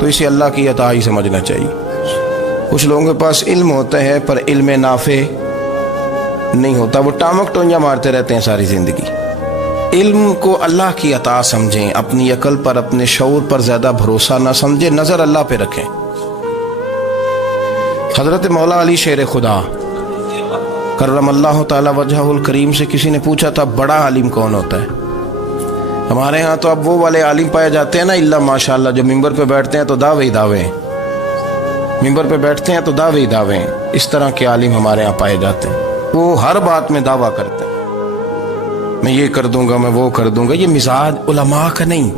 تو اسے اللہ کی عطا ہی سمجھنا چاہیے۔ کچھ لوگوں کے پاس علم ہوتا ہے پر علم نافع نہیں ہوتا، وہ ٹامک ٹونجا مارتے رہتے ہیں ساری زندگی۔ علم کو اللہ کی عطا سمجھیں، اپنی عقل پر اپنے شعور پر زیادہ بھروسہ نہ سمجھیں، نظر اللہ پہ رکھیں۔ حضرت مولا علی شیر خدا کرم اللہ تعالی وجہہ الکریم سے کسی نے پوچھا تھا بڑا عالم کون ہوتا ہے؟ ہمارے ہاں تو اب وہ والے عالم پائے جاتے ہیں نا اللہ ماشاءاللہ، جو ممبر پہ بیٹھتے ہیں تو دعوے ہی دعوے ہیں، ممبر پہ بیٹھتے ہیں تو دعوے ہی دعوے ہیں، اس طرح کے عالم ہمارے ہاں پائے جاتے ہیں۔ وہ ہر بات میں دعویٰ کرتے ہیں، میں یہ کر دوں گا، میں وہ کر دوں گا۔ یہ مزاج علماء کا نہیں۔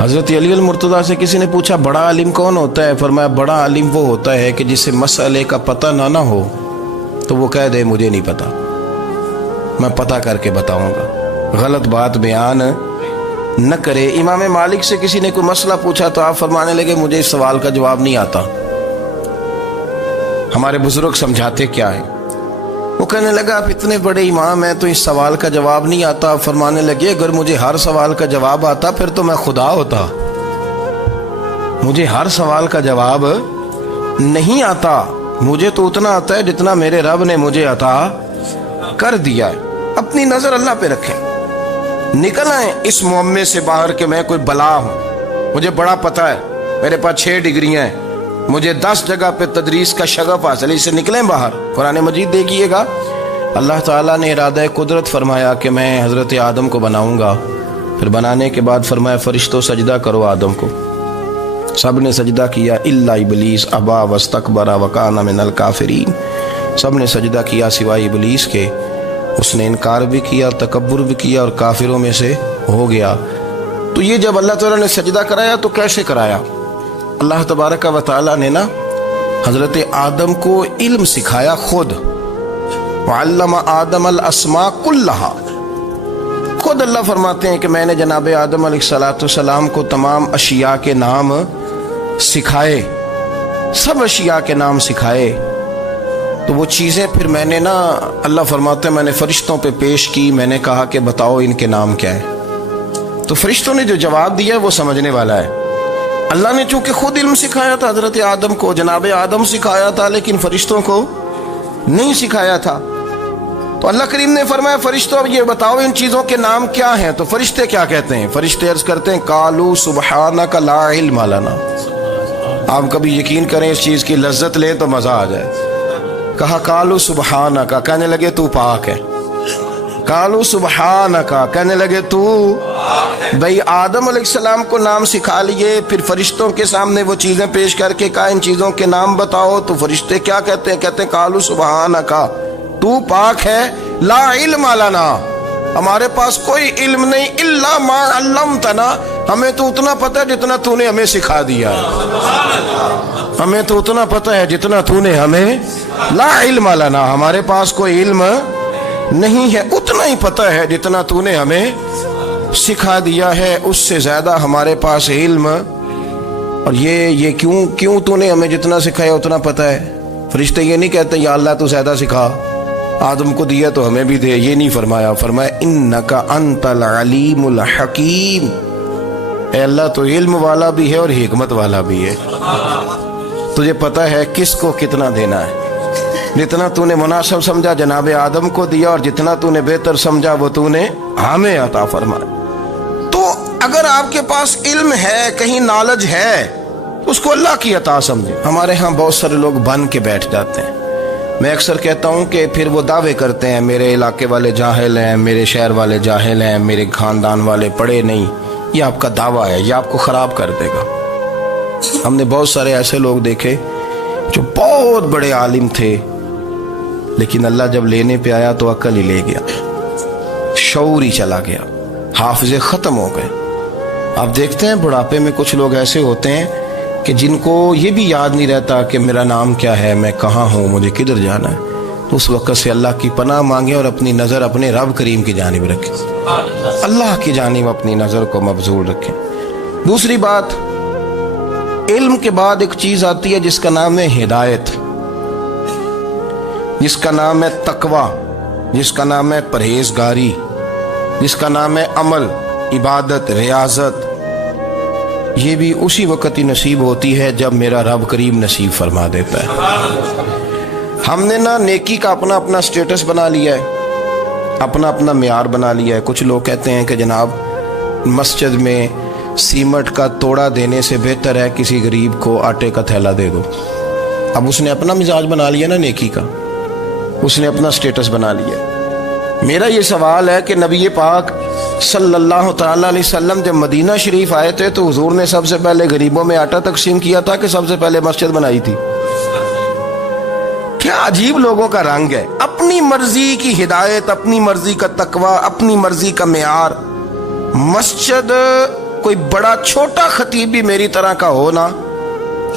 حضرت علی المرتضیٰ سے کسی نے پوچھا بڑا عالم کون ہوتا ہے؟ فرمایا بڑا عالم وہ ہوتا ہے کہ جسے مسئلے کا پتہ نہ ہو تو وہ کہہ دے مجھے نہیں پتا، میں پتہ کر کے بتاؤں گا، غلط بات بیان نہ کرے۔ امام مالک سے کسی نے کوئی مسئلہ پوچھا تو آپ فرمانے لگے مجھے اس سوال کا جواب نہیں آتا، ہمارے بزرگ سمجھاتے کیا ہے؟ وہ کہنے لگا آپ اتنے بڑے امام ہیں تو اس سوال کا جواب نہیں آتا۔ آپ فرمانے لگے اگر مجھے ہر سوال کا جواب آتا پھر تو میں خدا ہوتا، مجھے ہر سوال کا جواب نہیں آتا، مجھے تو اتنا آتا ہے جتنا میرے رب نے مجھے عطا کر دیا ہے۔ اپنی نظر اللہ پہ رکھیں، نکل آئیں اس معمے سے باہر کہ میں کوئی بلا ہوں، مجھے بڑا پتہ ہے، میرے پاس 6 ڈگریاں ہیں، مجھے 10 جگہ پہ تدریس کا شغف حاصل ہے، اس سے نکلیں باہر۔ قرآن مجید دیکھیے گا اللہ تعالیٰ نے ارادہ قدرت فرمایا کہ میں حضرت آدم کو بناؤں گا، پھر بنانے کے بعد فرمایا فرشتوں سجدہ کرو آدم کو، سب نے سجدہ کیا الا ابلیس ابا واستکبر وکان من الکافرین، سب نے سجدہ کیا سوائے ابلیس کے، اس نے انکار بھی کیا، تکبر بھی کیا اور کافروں میں سے ہو گیا۔ تو یہ جب اللہ تعالیٰ نے سجدہ کرایا تو کیسے کرایا؟ اللہ تبارک و تعالیٰ نے نا حضرت آدم کو علم سکھایا خود، وعلم آدم الاسماء کلہا، خود اللہ فرماتے ہیں کہ میں نے جناب آدم علیہ السلام کو تمام اشیاء کے نام سکھائے، سب اشیاء کے نام سکھائے۔ تو وہ چیزیں پھر میں نے نا اللہ فرماتے ہیں میں نے فرشتوں پہ پیش کی، میں نے کہا کہ بتاؤ ان کے نام کیا ہے، تو فرشتوں نے جو جواب دیا ہے وہ سمجھنے والا ہے۔ اللہ نے چونکہ خود علم سکھایا تھا حضرت آدم کو، جناب آدم سکھایا تھا لیکن فرشتوں کو نہیں سکھایا تھا، تو اللہ کریم نے فرمایا فرشتوں اب یہ بتاؤ ان چیزوں کے نام کیا ہیں؟ تو فرشتے کیا کہتے ہیں؟ فرشتے عرض کرتے ہیں قالوا سبحانک لا علم لنا۔ آپ کبھی یقین کریں اس چیز کی لذت لیں تو مزہ آ جائے۔ کہا قالوا سبحانک، کہنے لگے تو پاک ہے، قالوا سبحانک، کہنے لگے تو بھئی آدم علیہ السلام کو نام سکھا لیے، پھر فرشتوں کے سامنے وہ چیزیں پیش کر کے کہا ان چیزوں کے نام بتاؤ، تو فرشتے کیا کہتے ہیں؟ کہتے ہیں قالوا سبحانک، تو پاک ہے، لا علم لنا، ہمارے پاس کوئی علم نہیں، الا ما علمتنا، ہمیں تو اتنا پتہ ہے جتنا تو نے ہمیں سکھا دیا ہے، ہمیں تو اتنا پتہ ہے جتنا تو نے ہمیں، لا علم لنا، ہمارے پاس کوئی علم نہیں ہے، اتنا ہی پتہ ہے جتنا تو نے ہمیں سکھا دیا ہے، اس سے زیادہ ہمارے پاس علم، اور یہ کیوں تو نے ہمیں جتنا سکھایا اتنا پتہ ہے۔ فرشتے یہ نہیں کہتے یا اللہ تو زیادہ سکھا، آدم کو دیا تو ہمیں بھی دے، یہ نہیں فرمایا، فرمایا انک انت العلیم الحکیم، اے اللہ تو علم والا بھی ہے اور حکمت والا بھی ہے، تجھے پتہ ہے کس کو کتنا دینا ہے، جتنا تو نے مناسب سمجھا جناب آدم کو دیا، اور جتنا تو نے بہتر سمجھا وہ تو نے ہمیں عطا فرمایا۔ تو اگر آپ کے پاس علم ہے، کہیں نالج ہے، اس کو اللہ کی عطا سمجھیں۔ ہمارے ہاں بہت سارے لوگ بن کے بیٹھ جاتے ہیں، میں اکثر کہتا ہوں کہ پھر وہ دعوے کرتے ہیں میرے علاقے والے جاہل ہیں، میرے شہر والے جاہل ہیں، میرے خاندان والے پڑھے نہیں، یہ آپ کا دعویٰ ہے، یہ آپ کو خراب کر دے گا۔ ہم نے بہت سارے ایسے لوگ دیکھے جو بہت بڑے عالم تھے، لیکن اللہ جب لینے پہ آیا تو عقل ہی لے گیا، شعور ہی چلا گیا، حافظے ختم ہو گئے۔ آپ دیکھتے ہیں بڑھاپے میں کچھ لوگ ایسے ہوتے ہیں کہ جن کو یہ بھی یاد نہیں رہتا کہ میرا نام کیا ہے، میں کہاں ہوں، مجھے کدھر جانا ہے۔ تو اس وقت سے اللہ کی پناہ مانگیں اور اپنی نظر اپنے رب کریم کی جانب رکھیں، اللہ کی جانب اپنی نظر کو مبذول رکھیں۔ دوسری بات، علم کے بعد ایک چیز آتی ہے جس کا نام ہے ہدایت، جس کا نام ہے تقوی، جس کا نام ہے پرہیزگاری، جس کا نام ہے عمل، عبادت، ریاضت۔ یہ بھی اسی وقت ہی نصیب ہوتی ہے جب میرا رب کریم نصیب فرما دیتا ہے۔ ہم نے نا نیکی کا اپنا اپنا سٹیٹس بنا لیا ہے، اپنا اپنا معیار بنا لیا ہے۔ کچھ لوگ کہتے ہیں کہ جناب مسجد میں سیمنٹ کا توڑا دینے سے بہتر ہے کسی غریب کو آٹے کا تھیلا دے دو۔ اب اس نے اپنا مزاج بنا لیا نا نیکی کا، اس نے اپنا سٹیٹس بنا لیا۔ میرا یہ سوال ہے کہ نبی پاک صلی اللہ تعالیٰ علیہ وسلم جب مدینہ شریف آئے تھے تو حضور نے سب سے پہلے غریبوں میں آٹا تقسیم کیا تھا کہ سب سے پہلے مسجد بنائی تھی؟ کیا عجیب لوگوں کا رنگ ہے، اپنی مرضی کی ہدایت، اپنی مرضی کا تقوی، اپنی مرضی کا معیار۔ مسجد کوئی بڑا چھوٹا خطیب بھی میری طرح کا ہو نا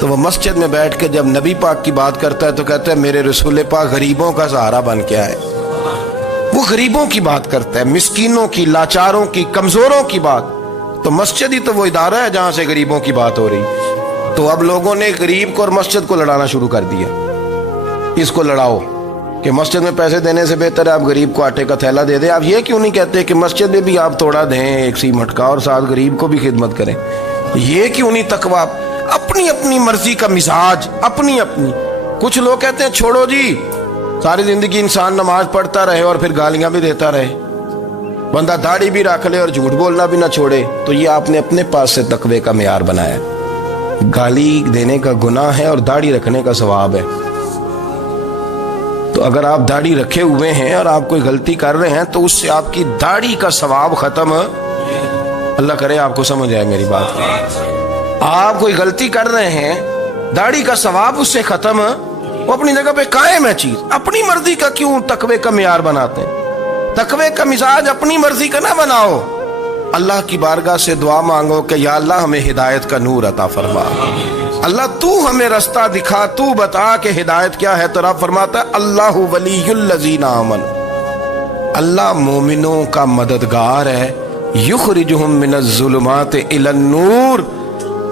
تو وہ مسجد میں بیٹھ کے جب نبی پاک کی بات کرتا ہے تو کہتا ہے میرے رسول پاک غریبوں کا سہارا بن کے آئے۔ وہ غریبوں کی بات کرتا ہے، مسکینوں کی، لاچاروں کی، کمزوروں کی بات۔ تو مسجد ہی تو وہ ادارہ ہے جہاں سے غریبوں کی بات ہو رہی۔ تو اب لوگوں نے غریب کو اور مسجد کو لڑانا شروع کر دیا، اس کو لڑاؤ کہ مسجد میں پیسے دینے سے بہتر ہے آپ غریب کو آٹے کا تھیلا دے دیں۔ آپ یہ کیوں نہیں کہتے کہ مسجد میں بھی آپ توڑا دیں ایک سیمنٹ کا اور ساتھ غریب کو بھی خدمت کریں؟ یہ کیوں نہیں تقویٰ؟ اپنی اپنی مرضی کا مزاج، اپنی اپنی۔ کچھ لوگ کہتے ہیں چھوڑو جی، ساری زندگی انسان نماز پڑھتا رہے اور پھر گالیاں بھی دیتا رہے، بندہ داڑھی بھی رکھ لے اور جھوٹ بولنا بھی نہ چھوڑے۔ تو یہ آپ نے اپنے پاس سے تقوی کا معیار بنایا۔ گالی دینے کا گناہ ہے اور داڑھی رکھنے کا ثواب ہے۔ تو اگر آپ داڑھی رکھے ہوئے ہیں اور آپ کوئی غلطی کر رہے ہیں تو اس سے آپ کی داڑھی کا ثواب ختم، اللہ کرے آپ کو سمجھ آئے میری بات۔ آپ کوئی غلطی کر رہے ہیں، داڑھی کا ثواب اس سے ختم، وہ اپنی جگہ پہ قائم ہے چیز۔ اپنی مرضی کا کیوں تقوی کا معیار بناتے ہیں؟ تقوی کا مزاج اپنی مرضی کا نہ بناؤ۔ اللہ کی بارگاہ سے دعا مانگو کہ یا اللہ ہمیں ہدایت کا نور عطا فرما، اللہ تو ہمیں رستہ دکھا، تو بتا کہ ہدایت کیا ہے۔ تو رب فرماتا ہے اللہ ولی الذین آمنوا، اللہ مومنوں کا مددگار ہے، یخرجہم من الظلمات الی النور،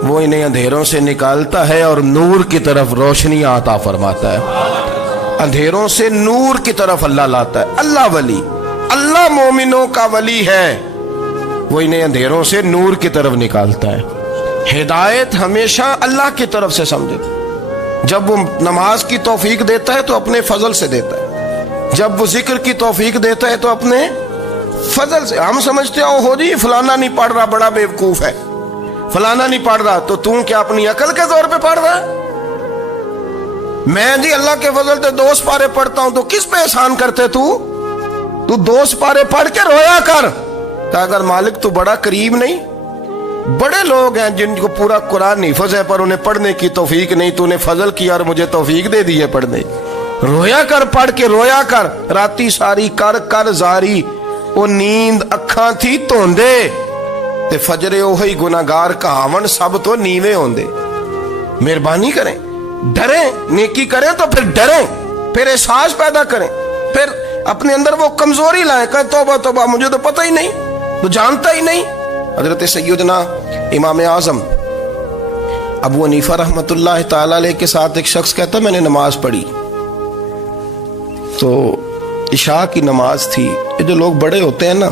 وہ انہیں اندھیروں سے نکالتا ہے اور نور کی طرف روشنی عطا فرماتا ہے۔ اندھیروں سے نور کی طرف اللہ لاتا ہے۔ اللہ ولی، اللہ مومنوں کا ولی ہے، وہ انہیں اندھیروں سے نور کی طرف نکالتا ہے۔ ہدایت ہمیشہ اللہ کی طرف سے سمجھے۔ جب وہ نماز کی توفیق دیتا ہے تو اپنے فضل سے دیتا ہے، جب وہ ذکر کی توفیق دیتا ہے تو اپنے فضل سے۔ ہم سمجھتے ہو جی فلانا نہیں پڑھ رہا بڑا بیوقوف ہے، فلانا نہیں پڑھ رہا، تو تم کیا اپنی عقل کے زور پہ پڑھ رہا ہے؟ میں جی اللہ کے فضل سے 2 سپارے پڑھتا ہوں، تو کس پہ احسان کرتے تو 2 سپارے پڑھ کے رویا کر کہ اگر مالک تو بڑا کریم نہیں۔ بڑے لوگ ہیں جن کو پورا قرآن حفظ ہے پر انہیں پڑھنے کی توفیق نہیں، تو انہیں فضل کیا اور مجھے توفیق دے دی ہے پڑھنے۔ رویا کر، پڑھ کے رویا کر، راتی ساری کر کر زاری، وہ نیند اکھاں تھی توندے تے فجرے اوہی گناہگار کہاون سب تو نیوے ہوندے۔ مہربانی کریں، ڈریں، نیکی کریں تو پھر ڈریں، پھر احساس پیدا کریں، پھر اپنے اندر وہ کمزوری لائیں کہ توبہ توبہ مجھے تو پتہ ہی نہیں، تو جانتا ہی نہیں۔ حضرت سیدنا امام اعظم ابو حنیفہ رحمۃ اللہ تعالی علیہ کے ساتھ ایک شخص کہتا میں نے نماز پڑھی تو عشاء کی نماز تھی۔ یہ جو لوگ بڑے ہوتے ہیں نا،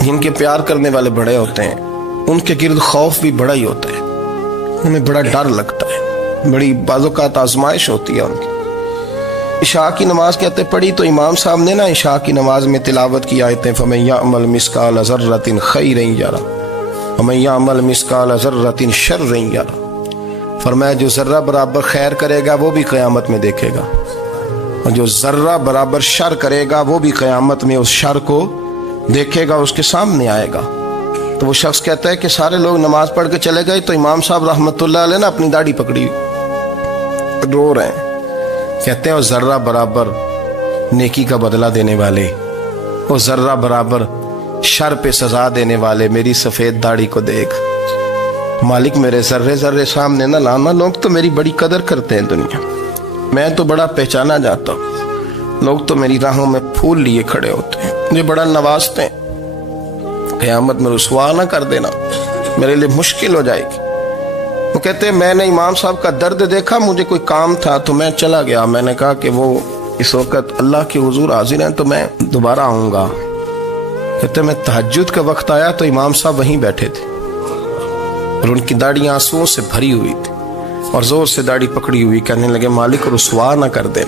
جن کے پیار کرنے والے بڑے ہوتے ہیں، ان کے گرد خوف بھی بڑا ہی ہوتا ہے، انہیں بڑا ڈر لگتا ہے، بڑی بعض اوقات آزمائش ہوتی ہے ان کی۔ عشاء کی نماز کہتے پڑھی تو امام صاحب نے نا عشاء کی نماز میں تلاوت کی آیتیں فَمَن يَعْمَلْ مِثْقَالَ ذَرَّةٍ خَيْرًا يَرَهُ وَمَن يَعْمَلْ مِثْقَالَ ذَرَّةٍ شَرًّا يَرَهُ، فرمایا جو ذرہ برابر خیر کرے گا وہ بھی قیامت میں دیکھے گا، اور جو ذرہ برابر شر کرے گا وہ بھی قیامت میں اس شر کو دیکھے گا، اس کے سامنے آئے گا۔ تو وہ شخص کہتا ہے کہ سارے لوگ نماز پڑھ کے چلے گئے تو امام صاحب رحمۃ اللہ علیہ نے اپنی داڑھی پکڑی، رو رہے ہیں، کہتے ہیں وہ ذرہ برابر نیکی کا بدلہ دینے والے، وہ ذرہ برابر شر پہ سزا دینے والے میری سفید داڑھی کو دیکھ، مالک میرے ذرے ذرے سامنے نہ لانا، لوگ تو میری بڑی قدر کرتے ہیں دنیا، میں تو بڑا پہچانا جاتا ہوں، لوگ تو میری راہوں میں پھول لیے کھڑے ہوتے ہیں، مجھے بڑا نوازتے ہیں، قیامت میں رسوا نہ کر دینا، میرے لیے مشکل ہو جائے گی۔ وہ کہتے ہیں میں نے امام صاحب کا درد دیکھا، مجھے کوئی کام تھا تو میں چلا گیا، میں نے کہا کہ وہ اس وقت اللہ کے حضور حاضر ہیں تو میں دوبارہ آؤں گا، کہتے میں تہجد کا وقت آیا تو امام صاحب وہیں بیٹھے تھے اور ان کی داڑھی آنسوؤں سے بھری ہوئی تھی اور زور سے داڑھی پکڑی ہوئی، کہنے لگے مالک رسوا نہ کر دے،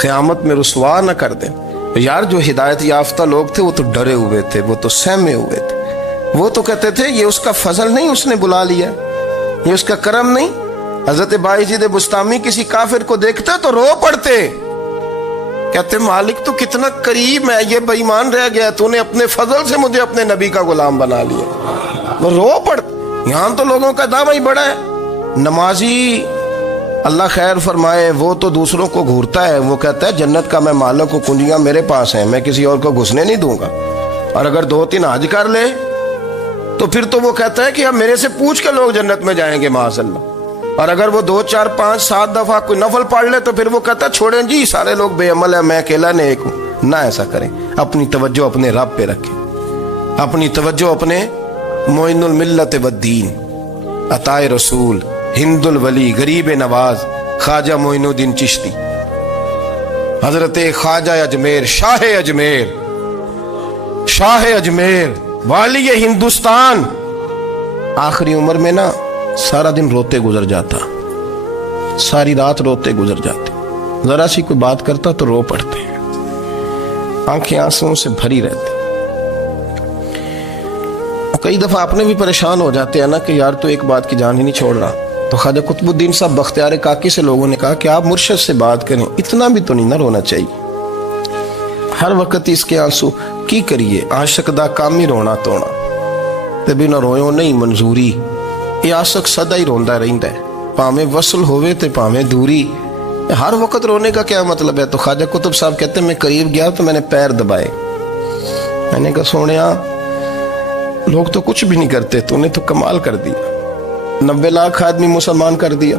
قیامت میں رسوا نہ کر دے۔ یار جو ہدایت یافتہ لوگ تھے وہ تو ڈرے ہوئے تھے، وہ تو سہمے ہوئے تھے، وہ تو کہتے تھے یہ اس کا فضل نہیں، اس نے بلا لیا، یہ اس کا کرم نہیں۔ حضرت بایزید بسطامی کسی کافر کو دیکھتے تو رو پڑتے، کہتے مالک تو کتنا قریب ہے، یہ بے ایمان رہ گیا، تو نے اپنے فضل سے مجھے اپنے نبی کا غلام بنا لیا، وہ رو پڑتے۔ یہاں تو لوگوں کا دعویٰ ہی بڑا ہے، نمازی اللہ خیر فرمائے وہ تو دوسروں کو گھورتا ہے، وہ کہتا ہے جنت کا میں مالک ہوں، کنجیاں میرے پاس ہیں، میں کسی اور کو گھسنے نہیں دوں گا، اور اگر 2-3 حج کر لے تو پھر تو وہ کہتا ہے کہ اب میرے سے پوچھ کے لوگ جنت میں جائیں گے معاذ اللہ، اور اگر وہ 2 4 5 7 دفعہ کوئی نفل پڑھ لے تو پھر وہ کہتا ہے چھوڑیں جی سارے لوگ بے عمل ہیں، میں اکیلا نیک ہوں۔ نہ ایسا کریں، اپنی توجہ اپنے رب پہ رکھیں، اپنی توجہ اپنے معین الملت والدین، عطائے رسول، ہند الولی، غریب نواز، خواجہ معین الدین چشتی، حضرت خواجہ اجمیر، شاہ اجمیر، شاہ اجمیر، والی ہندوستان، آخری عمر میں نا سارا دن روتے گزر جاتا، ساری رات روتے گزر جاتے، ذرا سی کوئی بات کرتا تو رو پڑتے، آنکھیں آنسوؤں سے بھری رہتی۔ کئی دفعہ اپنے بھی پریشان ہو جاتے ہیں نا کہ یار تو ایک بات کی جان ہی نہیں چھوڑ رہا، تو خواجہ قطب الدین صاحب بختیار کاکی سے لوگوں نے کہا کہ آپ مرشد سے بات کریں، اتنا بھی تو نہیں نہ رونا چاہیے، ہر وقت اس کے آنسو کی کریے، عاشق دا کام ہی رونا تونا، تے بنا رویوں نہیں منظوری، یہ عاشق سدا ہی روندا رہندا ہے، پاویں وصل ہوئے تے پاویں دوری، ہر وقت رونے کا کیا مطلب ہے؟ تو خواجہ قطب صاحب کہتے ہیں میں قریب گیا تو میں نے پیر دبائے، میں نے کہا سونیا لوگ تو کچھ بھی نہیں کرتے، تو نے تو کمال کر دیا، 90 لاکھ آدمی مسلمان کر دیا،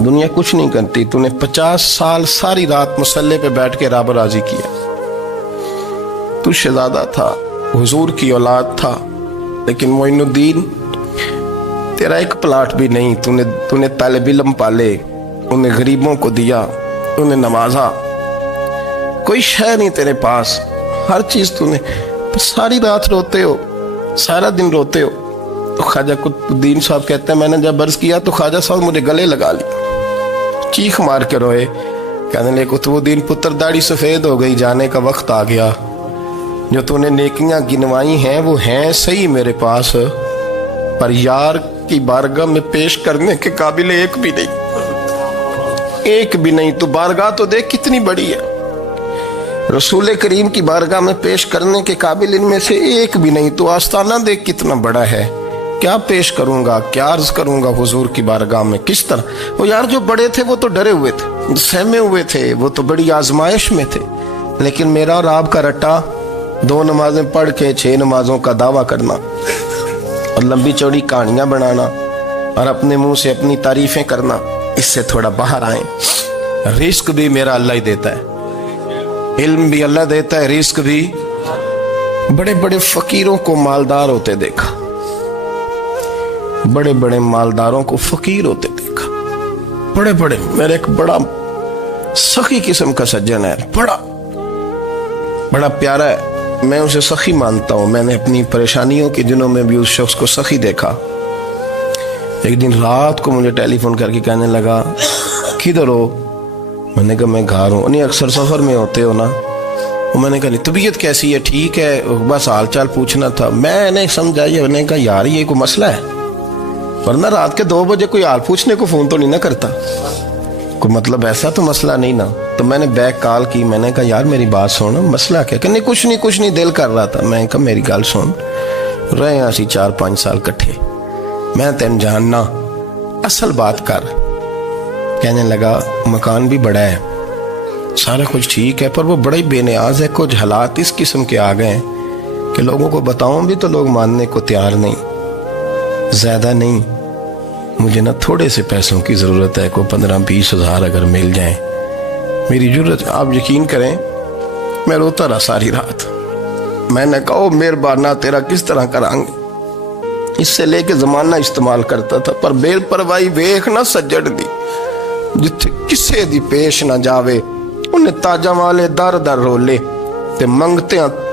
دنیا کچھ نہیں کرتی، تو نے 50 سال ساری رات مصلے پہ بیٹھ کے رب راضی کیا، تو شہزادہ تھا، حضور کی اولاد تھا، لیکن معین الدین تیرا ایک پلاٹ بھی نہیں، تو نے طالب علم پالے، انہیں غریبوں کو دیا، انہیں نوازا، کوئی شے نہیں تیرے پاس، ہر چیز تو نے، ساری رات روتے ہو، سارا دن روتے ہو۔ تو خواجہ قطب الدین صاحب کہتے ہیں میں نے جب عرض کیا تو خواجہ صاحب مجھے گلے لگا لیا، چیخ مار کے روئے، کہنے لگے قطب الدین پتر داڑھی سفید ہو گئی، جانے کا وقت آ گیا، جو تو نے نیکیاں گنوائی ہیں وہ ہیں صحیح میرے پاس، پر یار کی بارگاہ میں پیش کرنے کے قابل ایک بھی نہیں، ایک بھی نہیں، تو بارگاہ تو دیکھ کتنی بڑی ہے، رسول کریم کی بارگاہ میں پیش کرنے کے قابل ان میں سے ایک بھی نہیں، تو آستانہ دیکھ کتنا بڑا ہے، کیا پیش کروں گا، کیا عرض کروں گا حضور کی بارگاہ میں، کس طرح؟ وہ یار جو بڑے تھے وہ تو ڈرے ہوئے تھے، سہمے ہوئے تھے، وہ تو بڑی آزمائش میں تھے، لیکن میرا اور آپ کا رٹا 2 نمازیں پڑھ کے 6 نمازوں کا دعویٰ کرنا اور لمبی چوڑی کہانیاں بنانا اور اپنے منہ سے اپنی تعریفیں کرنا، اس سے تھوڑا باہر آئیں۔ رزق بھی میرا اللہ ہی دیتا ہے، علم بھی اللہ دیتا ہے، رزق بھی۔ بڑے بڑے فقیروں کو مالدار ہوتے دیکھا، بڑے بڑے مالداروں کو فقیر ہوتے دیکھا، بڑے بڑے، میرے ایک بڑا سخی قسم کا سجن ہے، بڑا پیارا ہے، میں اسے سخی مانتا ہوں، میں نے اپنی پریشانیوں کے دنوں میں بھی اس شخص کو سخی دیکھا۔ ایک دن رات کو مجھے ٹیلی فون کر کے کہنے لگا کدھر ہو؟ میں نے کہا میں گھر ہوں۔ نہیں اکثر سفر میں ہوتے ہو نا؟ میں نے کہا نہیں طبیعت کیسی ہے؟ ٹھیک ہے، بس حال چال پوچھنا تھا۔ میں نے سمجھائی، میں نے کہا یار یہ کوئی مسئلہ ہے، ورنہ رات کے 2 بجے کوئی حال پوچھنے کو فون تو نہیں نہ کرتا، کوئی مطلب ایسا تو مسئلہ نہیں نا؟ تو میں نے بیک کال کی، میں نے کہا یار میری بات سن، مسئلہ کیا؟ کہ نہیں کچھ نہیں دل کر رہا تھا۔ میں نے کہا میری گل سن، رہے ہیں اسی 4-5 سال کٹھے، میں تین جاننا، اصل بات کر۔ کہنے لگا مکان بھی بڑا ہے، سارا کچھ ٹھیک ہے، پر وہ بڑا ہی بے نیاز ہے، کچھ حالات اس قسم کے آ گئے ہیں کہ لوگوں کو بتاؤں بھی تو لوگ ماننے کو تیار نہیں، زیادہ نہیں، مجھے نا تھوڑے سے پیسوں کی ضرورت ہے، کوئی 15-20 ہزار اگر مل جائیں، میری ضرورت۔ آپ یقین کریں میں روتا رہا ساری رات۔ میں نے کہا مہربانہ تیرا کس طرح کرانگے، اس سے لے کے زمانہ استعمال کرتا تھا، پر بے پرواہی ویکھ نہ سجڑ دی، جتھے کسے دی پیش نہ جاوے، انہیں تاجاں والے در در رولے تے منگتے ہیں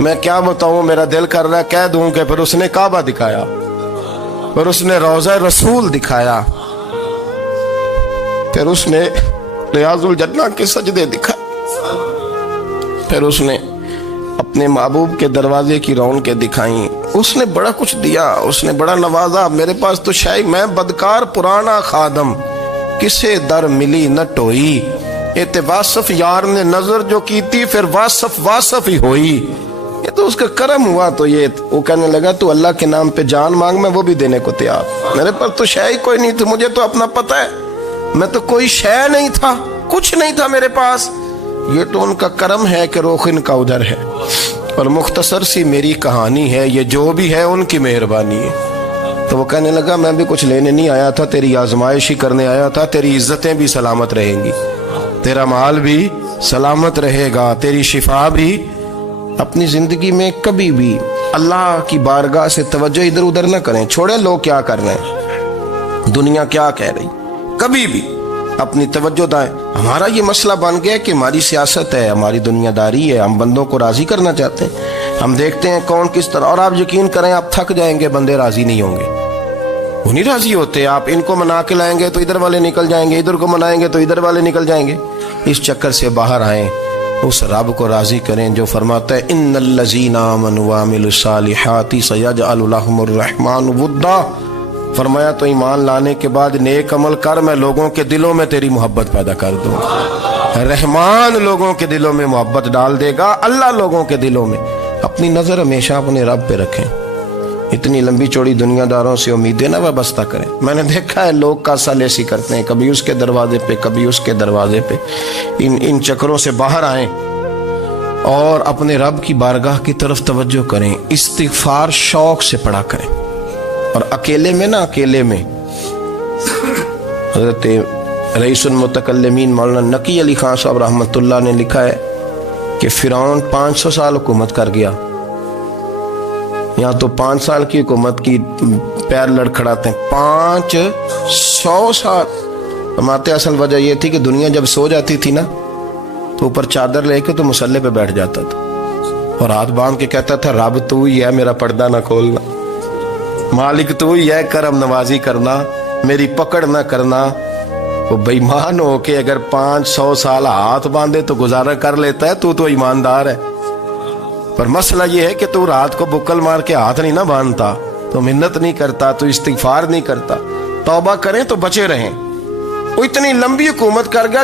میں کیا بتاؤں، میرا دل کر رہا ہے کہہ دوں کہ پھر اس نے کعبہ دکھایا، پھر اس نے روضہ رسول دکھایا، پھر اس نے ریاض الجنہ کے سجدے دکھائے، پھر اس نے اپنے محبوب کے دروازے کی رونقیں دکھائیں، اس نے بڑا کچھ دیا، اس نے بڑا نوازا۔ میرے پاس تو شاید میں بدکار پرانا خادم، کسے در ملی نہ ٹوئی، اے واصف یار نے نظر جو کی تھی، پھر واصف ہی ہوئی۔ یہ تو اس کا کرم ہوا۔ تو یہ وہ کہنے لگا تو اللہ کے نام پہ جان مانگ، میں وہ بھی دینے کو تیار۔ میرے پاس تو شے کوئی نہیں تھی، مجھے تو اپنا پتہ ہے، میں تو کوئی شے نہیں تھا، کچھ نہیں تھا میرے پاس۔ یہ تو ان کا کرم ہے کہ رخ ان کا ادھر ہے، اور مختصر سی میری کہانی ہے، یہ جو بھی ہے ان کی مہربانی ہے۔ تو وہ کہنے لگا میں بھی کچھ لینے نہیں آیا تھا، تیری آزمائش ہی کرنے آیا تھا، تیری عزتیں بھی سلامت رہیں گی، تیرا مال بھی سلامت رہے گا، تیری شفا بھی۔ اپنی زندگی میں کبھی بھی اللہ کی بارگاہ سے توجہ ادھر ادھر نہ کریں، چھوڑیں لوگ کیا کر رہے ہیں، دنیا کیا کہہ رہی، کبھی بھی اپنی توجہ دائیں۔ ہمارا یہ مسئلہ بن گیا کہ ہماری سیاست ہے، ہماری دنیا داری ہے، ہم بندوں کو راضی کرنا چاہتے ہیں، ہم دیکھتے ہیں کون کس طرح، اور آپ یقین کریں آپ تھک جائیں گے، بندے راضی نہیں ہوں گے، وہ نہیں راضی ہوتے۔ آپ ان کو منا کے لائیں گے تو ادھر والے نکل جائیں گے، ادھر کو منائیں گے تو ادھر والے نکل جائیں گے۔ اس چکر سے باہر آئیں، اس رب کو راضی کریں جو فرماتا ہے ان الذین آمنوا وعملوا الصالحات سیجعل لهم الرحمن ودا۔ فرمایا تو ایمان لانے کے بعد نیک عمل کر، میں لوگوں کے دلوں میں تیری محبت پیدا کر دوں گا۔ رحمان لوگوں کے دلوں میں محبت ڈال دے گا، اللہ لوگوں کے دلوں میں۔ اپنی نظر ہمیشہ اپنے رب پہ رکھیں، اتنی لمبی چوڑی دنیا داروں سے امیدیں نہ وابستہ کریں۔ میں نے دیکھا ہے لوگ کاسا لیسی کرتے ہیں، کبھی اس کے دروازے پہ کبھی اس کے دروازے پہ۔ ان چکروں سے باہر آئیں اور اپنے رب کی بارگاہ کی طرف توجہ کریں، استغفار شوق سے پڑھا کریں، اور اکیلے میں نا، اکیلے میں۔ حضرت رئیس المتکلمین مولانا نقی علی خان صاحب رحمۃ اللہ نے لکھا ہے کہ فرعون 500 سال حکومت کر گیا، یہاں تو 5 سال کی حکومت کی پیر لڑکھڑاتے ہیں، 500 سال۔ فرماتے اصل وجہ یہ تھی کہ دنیا جب سو جاتی تھی نا تو اوپر چادر لے کے تو مسلح پہ بیٹھ جاتا تھا، اور ہاتھ باندھ کے کہتا تھا رب تو ہی ہے، میرا پردہ نہ کھولنا، مالک تو ہی ہے، کرم نوازی کرنا، میری پکڑ نہ کرنا۔ وہ بے ایمان ہو کے اگر 500 سال ہاتھ باندھے تو گزارا کر لیتا ہے، تو ایماندار ہے۔ پر مسئلہ یہ ہے کہ تو رات کو بکل مار کے ہاتھ نہیں نہ باندھتا، تو منت نہیں کرتا، تو استغفار نہیں کرتا۔ توبہ کریں تو بچے رہیں۔ وہ اتنی لمبی حکومت کر گیا